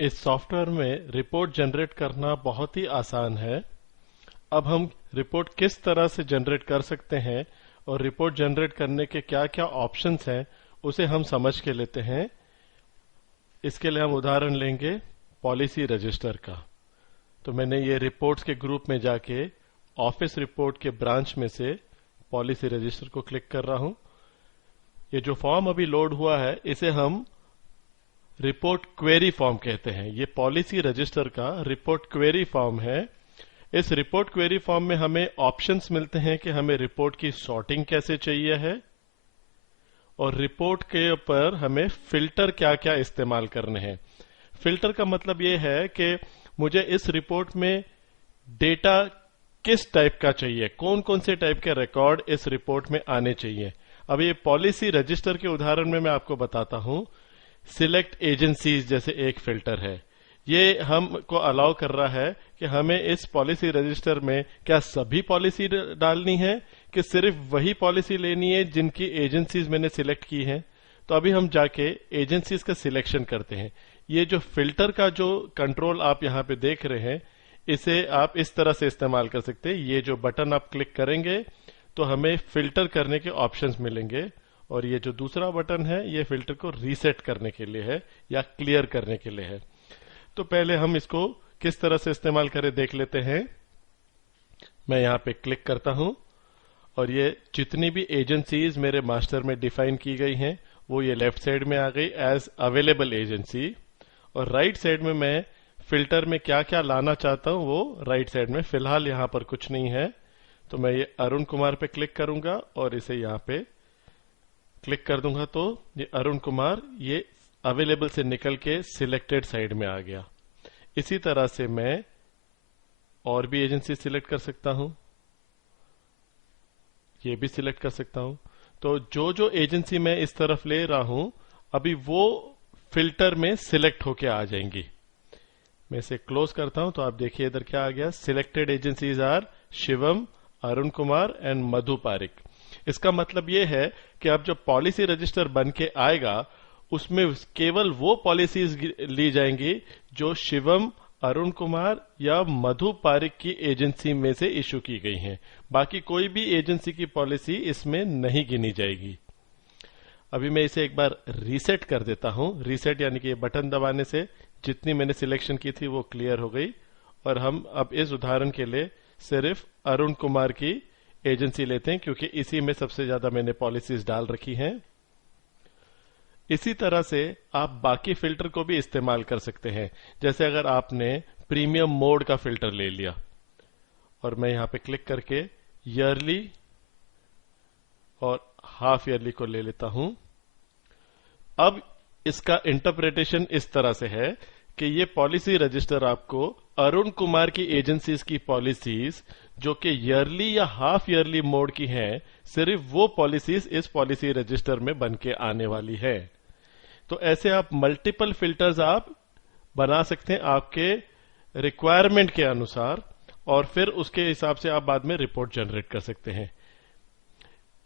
इस सॉफ्टवेयर में report generate करना बहुत ही आसान है। अब हम रिपोर्ट किस तरह से जनरेट कर सकते हैं और रिपोर्ट जनरेट करने के क्या क्या ऑप्शंस हैं उसे हम समझ के लेते हैं। इसके लिए हम उदाहरण लेंगे पॉलिसी रजिस्टर का। तो मैंने ये रिपोर्ट्स के ग्रुप में जाके ऑफिस रिपोर्ट के ब्रांच में से पॉलिसी रजिस्टर को क्लिक कर रहा हूं। ये जो फॉर्म अभी लोड हुआ है इसे हम रिपोर्ट क्वेरी फॉर्म कहते हैं। ये पॉलिसी रजिस्टर का रिपोर्ट क्वेरी फॉर्म है। इस रिपोर्ट क्वेरी फॉर्म में हमें ऑप्शंस मिलते हैं कि हमें रिपोर्ट की सॉर्टिंग कैसे चाहिए है और रिपोर्ट के ऊपर हमें फिल्टर क्या क्या इस्तेमाल करने हैं। फिल्टर का मतलब ये है कि मुझे इस रिपोर्ट में डेटा किस टाइप का चाहिए, कौन कौन से टाइप के रिकॉर्ड इस रिपोर्ट में आने चाहिए। अब ये पॉलिसी रजिस्टर के उदाहरण में मैं आपको बताता हूं। सिलेक्ट एजेंसीज जैसे एक फिल्टर है, ये हमको अलाउ कर रहा है कि हमें इस पॉलिसी रजिस्टर में क्या सभी पॉलिसी डालनी है कि सिर्फ वही पॉलिसी लेनी है जिनकी एजेंसीज मैंने सिलेक्ट की हैं। तो अभी हम जाके एजेंसीज का सिलेक्शन करते हैं। ये जो फिल्टर का जो कंट्रोल आप यहाँ पे देख रहे हैं इसे आप इस तरह से इस्तेमाल कर सकते हैं। ये जो बटन आप क्लिक करेंगे तो हमें फिल्टर करने के ऑप्शंस मिलेंगे और ये जो दूसरा बटन है ये फिल्टर को रीसेट करने के लिए है या क्लियर करने के लिए है। तो पहले हम इसको किस तरह से इस्तेमाल करें देख लेते हैं। मैं यहाँ पे क्लिक करता हूं और ये जितनी भी एजेंसीज मेरे मास्टर में डिफाइन की गई हैं वो ये लेफ्ट साइड में आ गई एज अवेलेबल एजेंसी, और राइट साइड में मैं फिल्टर में क्या क्या लाना चाहता हूं वो राइट साइड में फिलहाल यहाँ पर कुछ नहीं है। तो मैं ये अरुण कुमार पे क्लिक करूंगा और इसे यहाँ पे क्लिक कर दूंगा तो ये अरुण कुमार ये अवेलेबल से निकल के सिलेक्टेड साइड में आ गया। इसी तरह से मैं और भी एजेंसी सिलेक्ट कर सकता हूं, ये भी सिलेक्ट कर सकता हूं। तो जो जो एजेंसी मैं इस तरफ ले रहा हूं अभी वो फिल्टर में सिलेक्ट होके आ जाएंगी। मैं इसे क्लोज करता हूं तो आप देखिए इधर क्या आ गया, selected agencies are Shivam, Arun Kumar and Madhu Parik. इसका मतलब ये है कि अब जो पॉलिसी रजिस्टर बन के आएगा उसमें केवल वो पॉलिसीज ली जाएंगी जो शिवम, अरुण कुमार या मधु पारिक की एजेंसी में से इशू की गई हैं। बाकी कोई भी एजेंसी की पॉलिसी इसमें नहीं गिनी जाएगी। अभी मैं इसे एक बार रीसेट कर देता हूं। रीसेट यानी कि ये बटन दबाने से जितनी मैंने सिलेक्शन की थी वो क्लियर हो गई और हम अब इस उदाहरण के लिए सिर्फ अरुण कुमार की एजेंसी लेते हैं क्योंकि इसी में सबसे ज्यादा मैंने पॉलिसीज डाल रखी हैं। इसी तरह से आप बाकी फिल्टर को भी इस्तेमाल कर सकते हैं। जैसे अगर आपने प्रीमियम मोड का फिल्टर ले लिया और मैं यहां पे क्लिक करके ईयरली और हाफ ईयरली को ले लेता हूं। अब इसका इंटरप्रिटेशन इस तरह से है कि ये पॉलिसी रजिस्टर आपको अरुण कुमार की एजेंसीज की पॉलिसीज जो कि ईयरली या हाफ ईयरली मोड की हैं, सिर्फ वो पॉलिसीज इस पॉलिसी रजिस्टर में बन के आने वाली है। तो ऐसे आप मल्टीपल फिल्टर्स आप बना सकते हैं आपके रिक्वायरमेंट के अनुसार और फिर उसके हिसाब से आप बाद में रिपोर्ट जनरेट कर सकते हैं।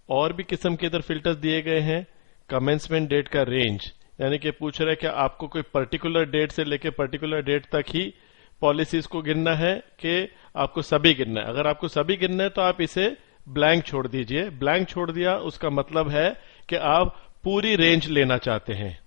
और भी किस्म के इधर फिल्टर्स दिए गए हैं। कमेंसमेंट डेट का रेंज यानी कि पूछ रहा है कि आपको कोई पर्टिकुलर डेट से लेकर पर्टिकुलर डेट तक ही पॉलिसीज को गिनना है कि आपको सभी गिनना है। अगर आपको सभी गिनना है तो आप इसे ब्लैंक छोड़ दीजिए। ब्लैंक छोड़ दिया उसका मतलब है कि आप पूरी रेंज लेना चाहते हैं।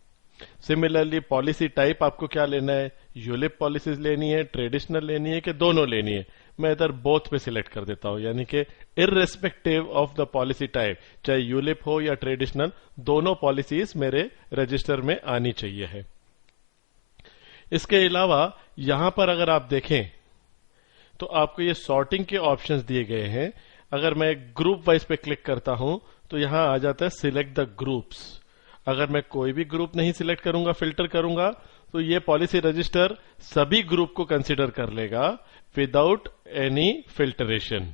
सिमिलरली पॉलिसी टाइप आपको क्या लेना है, यूलिप पॉलिसीज लेनी है, ट्रेडिशनल लेनी है कि दोनों लेनी है। मैं इधर बोथ पे सिलेक्ट कर देता हूं यानी कि irrespective of the policy type, चाहे यूलिप हो या ट्रेडिशनल, दोनों पॉलिसीज मेरे रजिस्टर में आनी चाहिए है। इसके अलावा यहां पर अगर आप देखें तो आपको ये सॉर्टिंग के ऑप्शंस दिए गए हैं। अगर मैं ग्रुप वाइज पे क्लिक करता हूं तो यहां आ जाता है सिलेक्ट द ग्रुप्स। अगर मैं कोई भी ग्रुप नहीं सिलेक्ट करूंगा, फिल्टर करूंगा, तो ये पॉलिसी रजिस्टर सभी ग्रुप को कंसीडर कर लेगा विदाउट एनी फिल्टरेशन।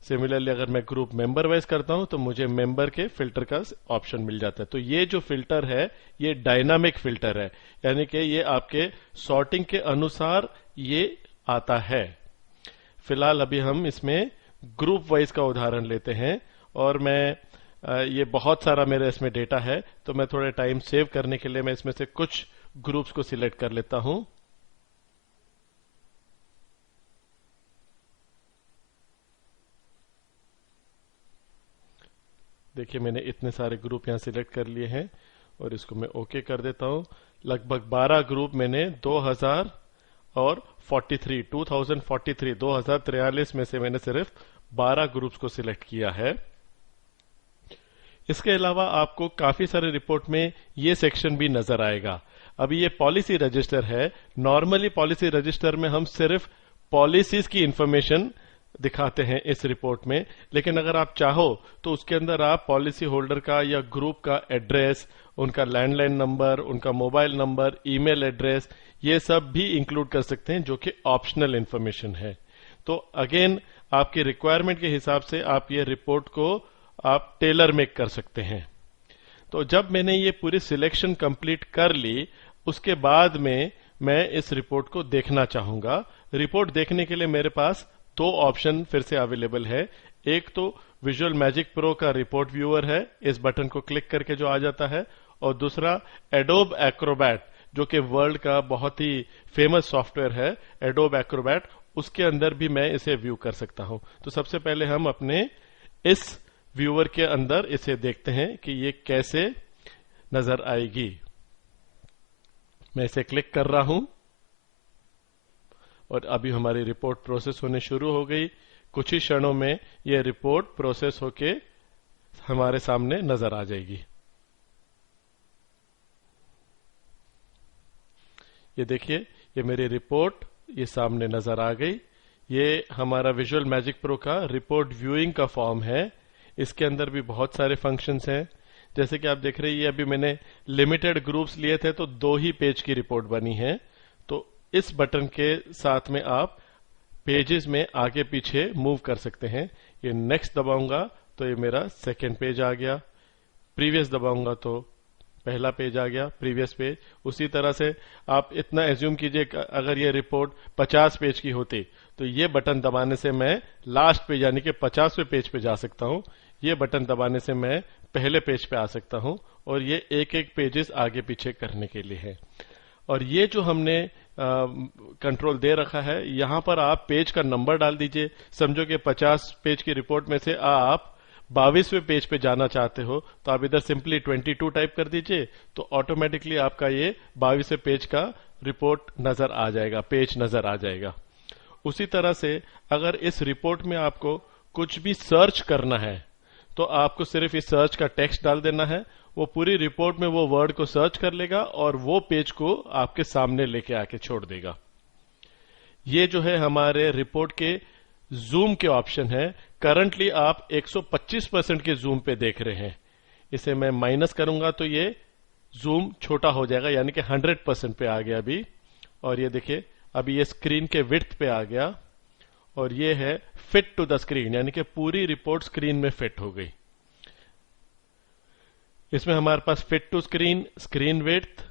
सिमिलरली अगर मैं ग्रुप मेंबर वाइज करता हूं तो मुझे मेंबर के फिल्टर का ऑप्शन मिल जाता है। तो ये जो फिल्टर है ये डायनामिक फिल्टर है यानी कि ये आपके सॉर्टिंग के अनुसार ये आता है। फिलहाल अभी हम इसमें ग्रुप वाइज का उदाहरण लेते हैं और मैं ये बहुत सारा मेरे इसमें डेटा है तो मैं थोड़े टाइम सेव करने के लिए मैं इसमें से कुछ ग्रुप्स को सिलेक्ट कर लेता हूं। देखिए मैंने इतने सारे ग्रुप यहां सिलेक्ट कर लिए हैं और इसको मैं ओके कर देता हूं। लगभग 12 ग्रुप मैंने 2043 में से मैंने सिर्फ 12 ग्रुप्स को सिलेक्ट किया है। इसके अलावा आपको काफी सारे रिपोर्ट में ये सेक्शन भी नजर आएगा। अभी ये पॉलिसी रजिस्टर है। नॉर्मली पॉलिसी रजिस्टर में हम सिर्फ पॉलिसीज की इंफॉर्मेशन दिखाते हैं इस रिपोर्ट में, लेकिन अगर आप चाहो तो उसके अंदर आप पॉलिसी होल्डर का या ग्रुप का एड्रेस, उनका लैंडलाइन नंबर, उनका मोबाइल नंबर, ईमेल एड्रेस, ये सब भी इंक्लूड कर सकते हैं, जो कि ऑप्शनल इंफॉर्मेशन है। तो अगेन आपकी रिक्वायरमेंट के हिसाब से आप ये रिपोर्ट को आप टेलर मेक कर सकते हैं। तो जब मैंने ये पूरी सिलेक्शन कंप्लीट कर ली, उसके बाद में मैं इस रिपोर्ट को देखना चाहूंगा। रिपोर्ट देखने के लिए मेरे पास दो ऑप्शन फिर से अवेलेबल है। एक तो विजुअल मैजिक प्रो का रिपोर्ट व्यूअर है, इस बटन को क्लिक करके जो आ जाता है, और दूसरा एडोब एक्रोबैट, जो कि वर्ल्ड का बहुत ही फेमस सॉफ्टवेयर है, एडोब एक्रोबैट, उसके अंदर भी मैं इसे व्यू कर सकता हूं। तो सबसे पहले हम अपने इस व्यूअर के अंदर इसे देखते हैं कि ये कैसे नजर आएगी। मैं इसे क्लिक कर रहा हूं और अभी हमारी रिपोर्ट प्रोसेस होने शुरू हो गई। कुछ ही क्षणों में ये रिपोर्ट प्रोसेस होके हमारे सामने नजर आ जाएगी। ये देखिए, ये मेरी रिपोर्ट ये सामने नजर आ गई। ये हमारा विजुअल मैजिक प्रो का रिपोर्ट व्यूइंग का फॉर्म है। इसके अंदर भी बहुत सारे फंक्शंस हैं। जैसे कि आप देख रहे हैं, ये अभी मैंने लिमिटेड ग्रुप्स लिए थे तो 2 ही पेज की रिपोर्ट बनी है। तो इस बटन के साथ में आप पेजेस में आगे पीछे मूव कर सकते हैं। ये नेक्स्ट दबाऊंगा तो ये मेरा सेकेंड पेज आ गया, प्रीवियस दबाऊंगा तो पहला पेज आ गया, प्रीवियस पेज। उसी तरह से आप इतना एज्यूम कीजिए कि अगर ये रिपोर्ट 50 पेज की होती तो ये बटन दबाने से मैं लास्ट पेज यानी कि 50वें पेज पे जा सकता हूं। ये बटन दबाने से मैं पहले पेज पे आ सकता हूं, और ये एक एक पेजेस आगे पीछे करने के लिए है। और ये जो हमने कंट्रोल दे रखा है, यहां पर आप पेज का नंबर डाल दीजिए। समझो कि 50 पेज की रिपोर्ट में से आप 22वें पेज पे जाना चाहते हो, तो आप इधर सिंपली 22 टाइप कर दीजिए, तो ऑटोमेटिकली आपका ये 22वें पेज का रिपोर्ट नजर आ जाएगा, पेज नजर आ जाएगा। उसी तरह से अगर इस रिपोर्ट में आपको कुछ भी सर्च करना है तो आपको सिर्फ इस सर्च का टेक्स्ट डाल देना है। वो पूरी रिपोर्ट में वो वर्ड को सर्च कर लेगा और वो पेज को आपके सामने लेके आके छोड़ देगा। ये जो है हमारे रिपोर्ट के जूम के ऑप्शन है। करंटली आप 125% के जूम पे देख रहे हैं। इसे मैं माइनस करूंगा तो ये जूम छोटा हो जाएगा, यानी कि 100% पे आ गया अभी। और ये देखिए, अभी ये स्क्रीन के विड्थ पे आ गया, और ये है फिट टू द स्क्रीन, यानी कि पूरी रिपोर्ट स्क्रीन में फिट हो गई। इसमें हमारे पास fit to screen, screen width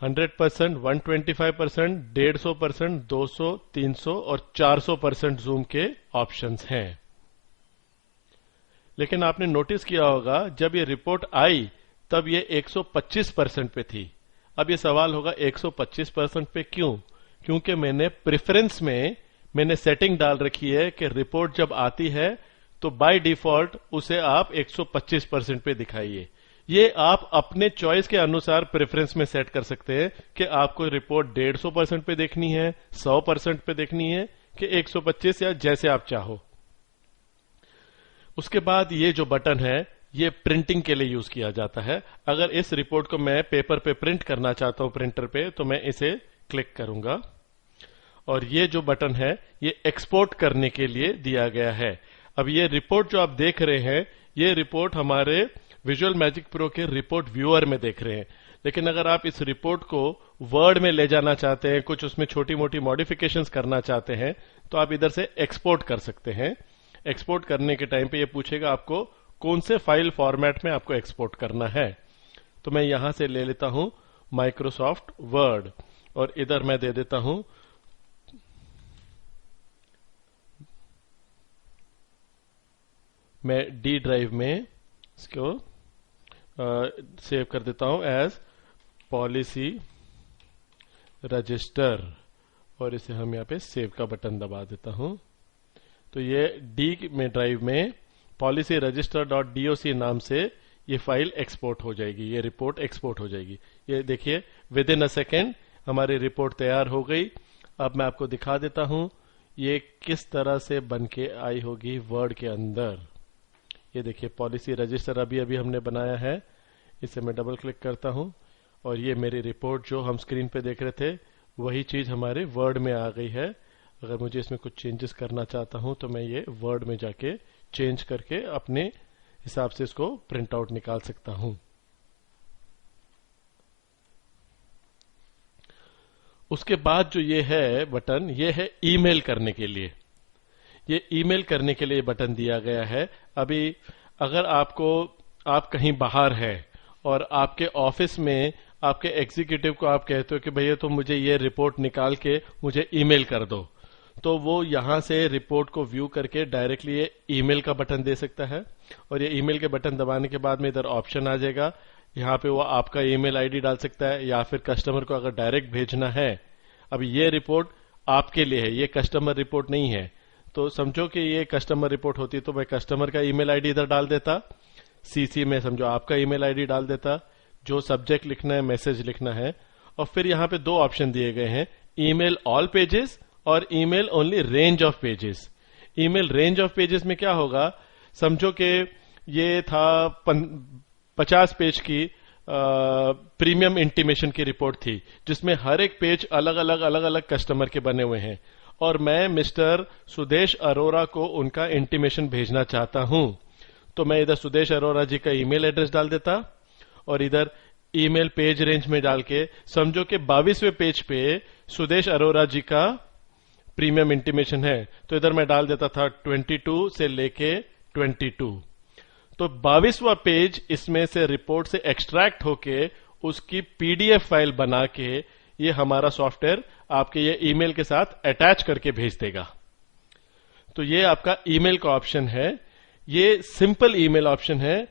100%, 125%, 150%, 200, 300 और 400% जूम के ऑप्शंस हैं। लेकिन आपने नोटिस किया होगा, जब ये रिपोर्ट आई तब ये 125% पे थी। अब ये सवाल होगा 125% पे क्यों? क्योंकि मैंने प्रेफरेंस में मैंने सेटिंग डाल रखी है कि रिपोर्ट जब आती है तो बाय डिफॉल्ट उसे आप 125% पे दिखाइए। ये आप अपने चॉइस के अनुसार प्रेफरेंस में सेट कर सकते हैं कि आपको रिपोर्ट 150% पे देखनी है, 100% पे देखनी है, कि 125, या जैसे आप चाहो। उसके बाद ये जो बटन है ये प्रिंटिंग के लिए यूज किया जाता है। अगर इस रिपोर्ट को मैं पेपर पे प्रिंट करना चाहता हूं प्रिंटर पे, तो मैं इसे क्लिक करूंगा, और ये जो बटन है ये एक्सपोर्ट करने के लिए दिया गया है। अब ये रिपोर्ट जो आप देख रहे हैं, ये रिपोर्ट हमारे विजुअल मैजिक प्रो के रिपोर्ट व्यूअर में देख रहे हैं। लेकिन अगर आप इस रिपोर्ट को वर्ड में ले जाना चाहते हैं, कुछ उसमें छोटी मोटी मॉडिफिकेशंस करना चाहते हैं, तो आप इधर से एक्सपोर्ट कर सकते हैं। एक्सपोर्ट करने के टाइम पे ये पूछेगा आपको कौन से फाइल फॉर्मेट में आपको एक्सपोर्ट करना है। तो मैं यहां से ले लेता हूं माइक्रोसॉफ्ट वर्ड, और इधर मैं दे देता हूं मैं डी ड्राइव में इसको सेव कर देता हूं एज पॉलिसी रजिस्टर, और इसे हम यहाँ पे सेव का बटन दबा देता हूं। तो ये डी में ड्राइव में पॉलिसी रजिस्टर डॉट डॉक नाम से ये फाइल एक्सपोर्ट हो जाएगी, ये रिपोर्ट एक्सपोर्ट हो जाएगी। ये देखिए विद इन अ सेकेंड हमारी रिपोर्ट तैयार हो गई। अब मैं आपको दिखा देता हूं ये किस तरह से बन के आई होगी वर्ड के अंदर। ये देखिए पॉलिसी रजिस्टर अभी अभी हमने बनाया है, इसे मैं डबल क्लिक करता हूं और ये मेरी रिपोर्ट जो हम स्क्रीन पे देख रहे थे वही चीज हमारे वर्ड में आ गई है। अगर मुझे इसमें कुछ चेंजेस करना चाहता हूं तो मैं ये वर्ड में जाके चेंज करके अपने हिसाब से इसको प्रिंट आउट निकाल सकता हूं। उसके बाद जो ये है बटन, ये है ईमेल करने के लिए। ये ईमेल करने के लिए बटन दिया गया है। अभी अगर आप कहीं बाहर है और आपके ऑफिस में आपके एग्जीक्यूटिव को आप कहते हो कि भैया तुम मुझे ये रिपोर्ट निकाल के मुझे ईमेल कर दो, तो वो यहां से रिपोर्ट को व्यू करके डायरेक्टली ये ईमेल का बटन दे सकता है। और ये ईमेल के बटन दबाने के बाद में इधर ऑप्शन आ जाएगा, यहाँ पे वो आपका ईमेल आईडी डाल सकता है या फिर कस्टमर को अगर डायरेक्ट भेजना है। अब ये रिपोर्ट आपके लिए है, ये कस्टमर रिपोर्ट नहीं है। तो समझो कि ये कस्टमर रिपोर्ट होती तो मैं कस्टमर का ईमेल आईडी इधर डाल देता, सीसी में समझो आपका ईमेल आईडी डाल देता, जो सब्जेक्ट लिखना है मैसेज लिखना है। और फिर यहाँ पे दो ऑप्शन दिए गए हैं, ईमेल ऑल पेजेस और email only range of pages. Email range of pages में क्या होगा, समझो कि ये था 50 पेज की प्रीमियम इंटीमेशन की रिपोर्ट थी जिसमें हर एक पेज अलग अलग कस्टमर के बने हुए हैं और मैं मिस्टर सुदेश अरोरा को उनका इंटीमेशन भेजना चाहता हूं। तो मैं इधर सुदेश अरोरा जी का ईमेल एड्रेस डाल देता और इधर ईमेल पेज रेंज में डाल के समझो कि 22वें पेज पे सुदेश अरोरा जी का प्रीमियम इंटीमेशन है, तो इधर मैं डाल देता था 22 से लेके 22। तो 22वां पेज इसमें से रिपोर्ट से एक्सट्रैक्ट होके उसकी पीडीएफ फाइल बना के ये हमारा सॉफ्टवेयर आपके ये ईमेल के साथ अटैच करके भेज देगा। तो ये आपका ईमेल का ऑप्शन है, ये सिंपल ईमेल ऑप्शन है।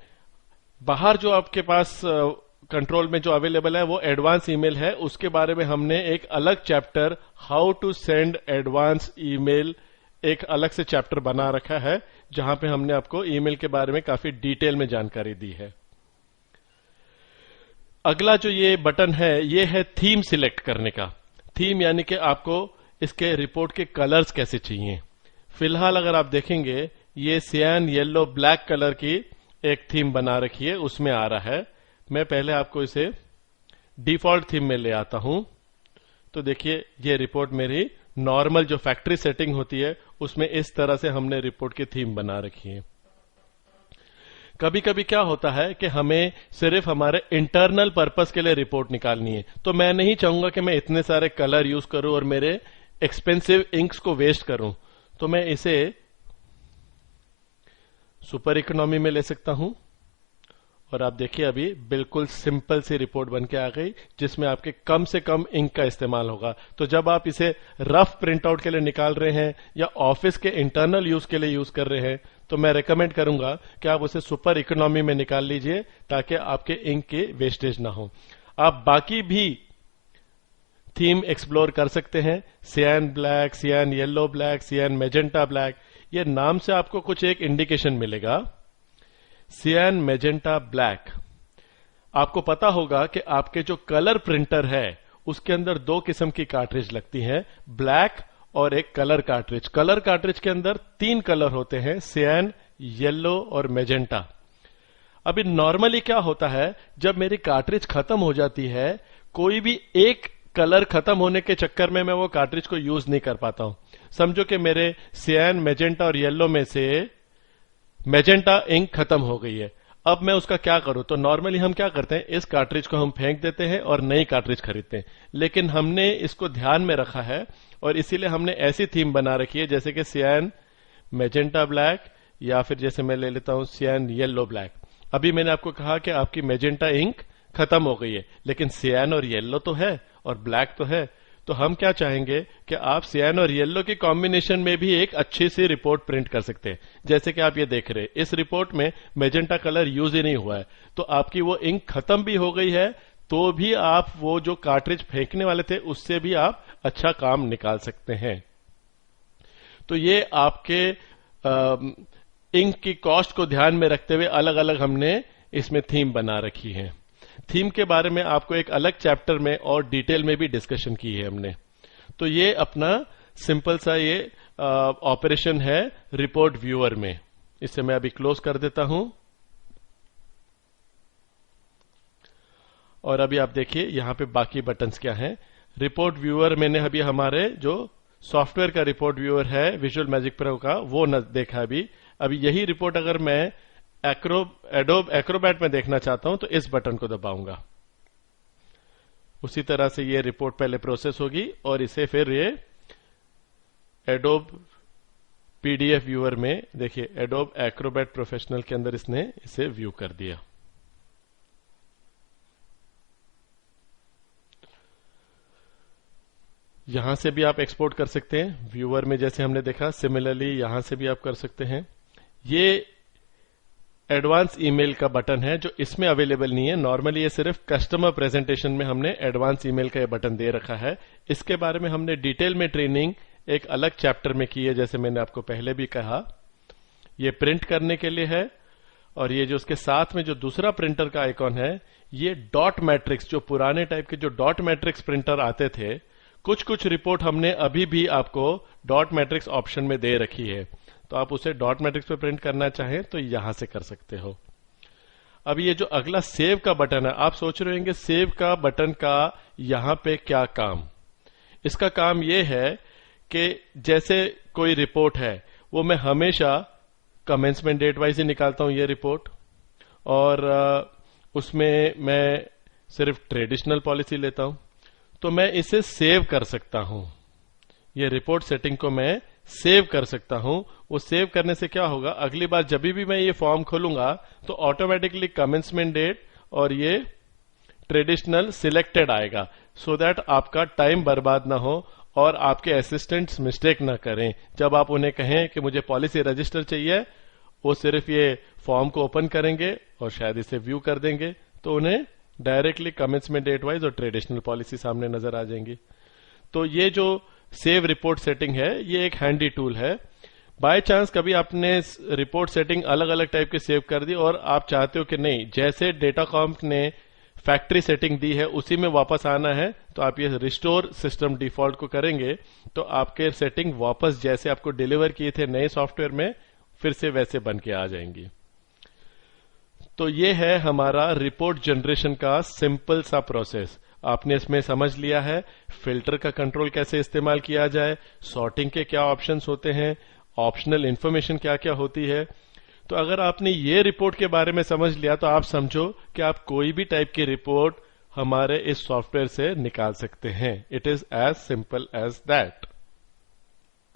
बाहर जो आपके पास कंट्रोल में जो अवेलेबल है वो एडवांस ईमेल है, उसके बारे में हमने एक अलग chapter how to send advance email एक अलग से चैप्टर बना रखा है जहां पे हमने आपको ईमेल के बारे में काफी डिटेल में जानकारी दी है। अगला जो ये बटन है ये है थीम सिलेक्ट करने का। थीम यानी कि आपको इसके रिपोर्ट के कलर्स कैसे चाहिए। फिलहाल अगर आप देखेंगे ये सियान येलो ब्लैक कलर की एक थीम बना रखी है, उसमें आ रहा है। मैं पहले आपको इसे डिफॉल्ट थीम में ले आता हूं। तो देखिए ये रिपोर्ट मेरी नॉर्मल जो फैक्ट्री सेटिंग होती है उसमें इस तरह से हमने रिपोर्ट की थीम बना रखी है। कभी कभी क्या होता है कि हमें सिर्फ हमारे इंटरनल पर्पस के लिए रिपोर्ट निकालनी है, तो मैं नहीं चाहूंगा कि मैं इतने सारे कलर यूज करूं और मेरे एक्सपेंसिव इंक्स को वेस्ट करूं, तो मैं इसे सुपर इकोनॉमी में ले सकता हूं और आप देखिए अभी बिल्कुल सिंपल सी रिपोर्ट बन के आ गई जिसमें आपके कम से कम इंक का इस्तेमाल होगा। तो जब आप इसे रफ प्रिंट आउट के लिए निकाल रहे हैं या ऑफिस के इंटरनल यूज के लिए यूज कर रहे हैं तो मैं रेकमेंड करूंगा कि आप उसे सुपर इकोनॉमी में निकाल लीजिए ताकि आपके इंक की वेस्टेज ना हो। आप बाकी भी थीम एक्सप्लोर कर सकते हैं, सियान ब्लैक, सियान येलो ब्लैक, सियान मेजेंटा ब्लैक। ये नाम से आपको कुछ एक इंडिकेशन मिलेगा। सियान मेजेंटा ब्लैक, आपको पता होगा कि आपके जो कलर प्रिंटर है उसके अंदर दो किस्म की कार्ट्रिज लगती हैं, ब्लैक और एक कलर कार्ट्रिज। कलर कार्ट्रिज के अंदर 3 कलर होते हैं, सियान, येलो और मेजेंटा। अभी नॉर्मली क्या होता है, जब मेरी कार्ट्रिज खत्म हो जाती है, कोई भी एक कलर खत्म होने के चक्कर में मैं वो कार्ट्रिज को यूज नहीं कर पाता हूं। समझो कि मेरे सियान, मेजेंटा और येलो में से मेजेंटा इंक खत्म हो गई है। अब मैं उसका क्या करूं, तो नॉर्मली हम क्या करते हैं, इस कार्ट्रिज को हम फेंक देते हैं और नई कार्ट्रिज खरीदते हैं। लेकिन हमने इसको ध्यान में रखा है और इसीलिए हमने ऐसी थीम बना रखी है जैसे कि सियान मेजेंटा ब्लैक या फिर जैसे मैं ले लेता हूं सियान येलो ब्लैक। अभी मैंने आपको कहा कि आपकी मेजेंटा इंक खत्म हो गई है, लेकिन सियान और येलो तो है और ब्लैक तो है। तो हम क्या चाहेंगे कि आप सियान और येलो की कॉम्बिनेशन में भी एक अच्छी सी रिपोर्ट प्रिंट कर सकते हैं। जैसे कि आप ये देख रहे हैं, इस रिपोर्ट में मेजेंटा कलर यूज ही नहीं हुआ है, तो आपकी वो इंक खत्म भी हो गई है, तो भी आप वो जो कार्ट्रिज फेंकने वाले थे उससे भी आप अच्छा काम निकाल सकते हैं। तो ये आपके इंक की कॉस्ट को ध्यान में रखते हुए अलग अलग हमने इसमें थीम बना रखी है। थीम के बारे में आपको एक अलग चैप्टर में और डिटेल में भी डिस्कशन की है हमने। तो ये अपना सिंपल सा ये ऑपरेशन है रिपोर्ट व्यूअर में। इसे मैं अभी क्लोज कर देता हूं और अभी आप देखिए यहां पे बाकी बटन्स क्या हैं। रिपोर्ट व्यूअर मैंने अभी हमारे जो सॉफ्टवेयर का रिपोर्ट व्यूअर है विजुअल मैजिक प्रो का वो न देखा अभी यही रिपोर्ट अगर मैं एडोब एक्रोबैट में देखना चाहता हूं तो इस बटन को दबाऊंगा। उसी तरह से ये रिपोर्ट पहले प्रोसेस होगी और इसे फिर ये एडोब पीडीएफ व्यूअर में देखिए एडोब एक्रोबैट प्रोफेशनल के अंदर इसने इसे व्यू कर दिया। यहां से भी आप एक्सपोर्ट कर सकते हैं व्यूअर में जैसे हमने देखा, सिमिलरली यहां से भी आप कर सकते हैं। ये एडवांस ईमेल का बटन है जो इसमें अवेलेबल नहीं है। नॉर्मली ये सिर्फ कस्टमर प्रेजेंटेशन में हमने एडवांस ईमेल का ये बटन दे रखा है। इसके बारे में हमने डिटेल में ट्रेनिंग एक अलग चैप्टर में की है, जैसे मैंने आपको पहले भी कहा। ये प्रिंट करने के लिए है और ये जो उसके साथ में जो दूसरा प्रिंटर का आइकॉन है ये डॉट मैट्रिक्स, जो पुराने टाइप के जो डॉट मैट्रिक्स प्रिंटर आते थे, कुछ रिपोर्ट हमने अभी भी आपको डॉट मैट्रिक्स ऑप्शन में दे रखी है। तो आप उसे डॉट मैट्रिक्स पे प्रिंट करना चाहें तो यहां से कर सकते हो। अब ये जो अगला सेव का बटन है, आप सोच रहे होंगे सेव का बटन का यहां पे क्या काम। इसका काम ये है कि जैसे कोई रिपोर्ट है वो मैं हमेशा कमेंसमेंट डेट वाइज ही निकालता हूं ये रिपोर्ट, और उसमें मैं सिर्फ ट्रेडिशनल पॉलिसी लेता हूं, तो मैं इसे सेव कर सकता हूं। ये रिपोर्ट सेटिंग को मैं सेव कर सकता हूं। वो सेव करने से क्या होगा, अगली बार जब भी मैं ये फॉर्म खोलूंगा तो ऑटोमेटिकली कमेंसमेंट डेट और ये ट्रेडिशनल सिलेक्टेड आएगा, सो दैट आपका टाइम बर्बाद ना हो और आपके असिस्टेंट्स मिस्टेक ना करें। जब आप उन्हें कहें कि मुझे पॉलिसी रजिस्टर चाहिए, वो सिर्फ ये फॉर्म को ओपन करेंगे और शायद इसे व्यू कर देंगे, तो उन्हें डायरेक्टली कमेंसमेंट डेट वाइज और ट्रेडिशनल पॉलिसी सामने नजर आ जाएंगी। तो ये जो सेव रिपोर्ट सेटिंग है ये एक हैंडी टूल है। बाय चांस कभी आपने रिपोर्ट सेटिंग अलग अलग टाइप के सेव कर दी और आप चाहते हो कि नहीं, जैसे डेटाकॉम्प ने फैक्ट्री सेटिंग दी है उसी में वापस आना है, तो आप ये रिस्टोर सिस्टम डिफॉल्ट को करेंगे तो आपके सेटिंग वापस जैसे आपको डिलीवर किए थे नए सॉफ्टवेयर में फिर से वैसे बन के आ जाएंगी। तो ये है हमारा रिपोर्ट जनरेशन का सिंपल सा प्रोसेस। आपने इसमें समझ लिया है फिल्टर का कंट्रोल कैसे इस्तेमाल किया जाए, सॉर्टिंग के क्या ऑप्शंस होते हैं, ऑप्शनल इंफॉर्मेशन क्या क्या होती है। तो अगर आपने ये रिपोर्ट के बारे में समझ लिया तो आप समझो कि आप कोई भी टाइप की रिपोर्ट हमारे इस सॉफ्टवेयर से निकाल सकते हैं। It is as simple as that.